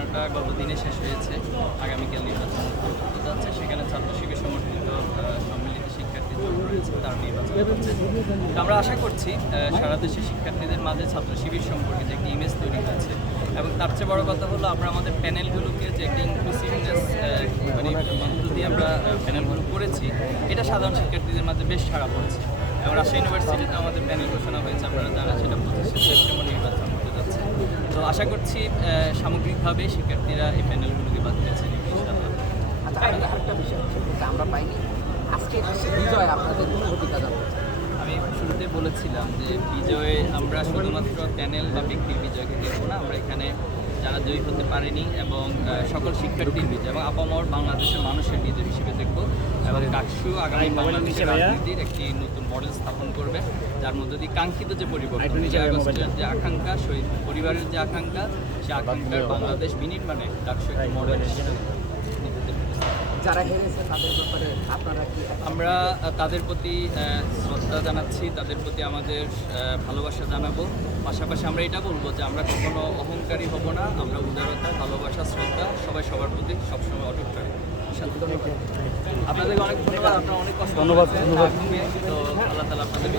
পরিকল্পনাটা গত দিনে শেষ হয়েছে, আগামীকাল নির্বাচন। যাচ্ছে, সেখানে ছাত্র শিবির সমর্থিত সম্মিলিত শিক্ষার্থী জোট রয়েছে, তার নির্বাচন হচ্ছে আমরা আশা করছি সারা দেশের শিক্ষার্থীদের মাঝে ছাত্র শিবির সম্পর্কিত একটি ইমেজ তৈরি হয়েছে। এবং তার চেয়ে বড় কথা হলো, আমরা আমাদের প্যানেলগুলোকে যে একটি ইনক্লুসিভনেস মানে মধ্য দিয়ে আমরা প্যানেলগুলো করেছি, এটা সাধারণ শিক্ষার্থীদের মাঝে বেশ সাড়া পড়েছে। এবং রাজশাহী ইউনিভার্সিটিতে আমাদের প্যানেল ঘোষণা হয়েছে, আপনারা জানা সেটা পঁচিশে সেপ্টেম্বর নির্বাচন হতে যাচ্ছে তো আশা করছি সামগ্রিকভাবে শিক্ষার্থীরা এই প্যানেলগুলোকে বাদ দিয়েছে। আচ্ছা আরেকটা বিষয় আমরা পাইনি। আজকে বিজয় আপনাদের আমি শুরুতে বলেছিলাম যে বিজয়ে আমরা শুধুমাত্র প্যানেল বা ব্যক্তির বিজয়কে দেখব না আমরা এখানে যারা জয়ী হতে পারেনি এবং সকল শিক্ষার্থীর বীজ এবং আপামর বাংলাদেশের মানুষের বিজয় হিসেবে দেখব। এবং ডাকসু আগামী বাংলাদেশের রাজনীতির একটি নতুন মডেল স্থাপন করবে যার মধ্যে দিয়ে কাঙ্ক্ষিত যে পরিবর্তন যে আকাঙ্ক্ষা শহীদ পরিবারের যে আকাঙ্ক্ষা সে আকাঙ্ক্ষার বাংলাদেশ বিনির্মাণে ডাকসু একটি মডেল হিসেবে। যারা হেরেছে তাদের ব্যাপারে আপনারা কি আমরা তাদের প্রতি শ্রদ্ধা জানাচ্ছি তাদের প্রতি আমাদের ভালোবাসা জানাব। পাশাপাশি আমরা এটা বলব যে আমরা কখনো অহংকারী হব না আমরা উদারতা ভালোবাসা শ্রদ্ধা সবাই সবার প্রতি সবসময় অটুট থাকব। আপনাদেরকে অনেক ধন্যবাদ আপনারা অনেক কষ্ট ধন্যবাদ ধন্যবাদ। তো আল্লাহ তালা আপনাদের